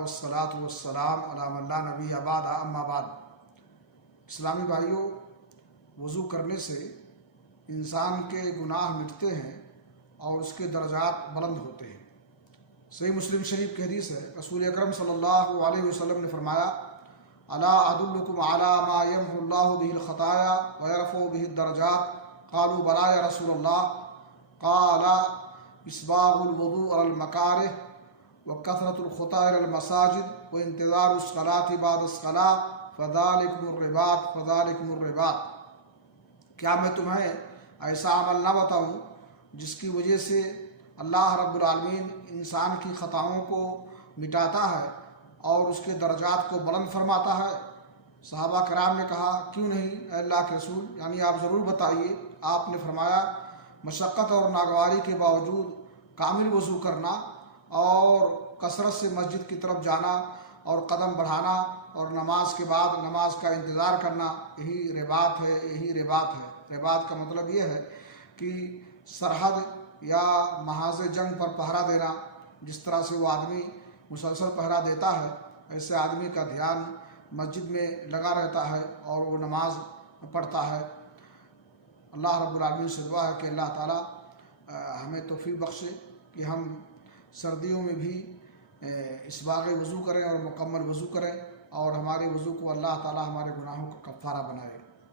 वस्सलातु वस्सलाम अला मन ला नबी बाद अम्मा बाद। इस्लामी भाइयों, वज़ू करने से इंसान के गुनाह मिटते हैं और उसके दर्जात बुलंद होते हैं। सही मुस्लिम शरीफ की हदीस है, रसूल अकरम सल्लल्लाहु अलैहि वसल्लम ने फरमाया, अला अदुल्लुकुम अला मा यमहुल्लाहु बिहिल खताया व यरफउ बिहिद दरजात। क़ालू बला या रसूलल्लाह। क़ाला इस्बाग़ुल वुज़ू अलल मकारिह व कसरतुल खुता इलल मसाजिद व इंतज़ारुस सलाति बादस सलाह फ़ज़ालिकुमुर रिबात। क्या मैं तुम्हें ऐसा अमल ना बताऊं जिसकी वजह से अल्लाह रब्बुल आलमीन इंसान की ख़ताओं को मिटाता है और उसके दर्जात को बुलंद फरमाता है। सहाबा कराम ने कहा, क्यों नहीं अल्लाह के रसूल, यानी आप ज़रूर बताइए। आपने फरमाया, मशक्क़त और नागवारी के बावजूद कामिल वज़ू करना और कसरत से मस्जिद की तरफ जाना और कदम बढ़ाना और नमाज के बाद नमाज का इंतज़ार करना, यही रिबात है। रिबात का मतलब ये है कि सरहद या महाज़ जंग पर पहरा देना। जिस तरह से वो आदमी मुसलसल पहरा देता है, ऐसे आदमी का ध्यान मस्जिद में लगा रहता है और वो नमाज पढ़ता है। अल्लाह रब्बुल आलमीन से दुआ है कि अल्लाह ताला हमें तौफीक बख्शे कि हम सर्दियों में भी इसबाग़ वज़ू करें और मुकम्मल वज़ू करें और हमारे वज़ू को अल्लाह ताला हमारे गुनाहों का कफ़ारा बनाए।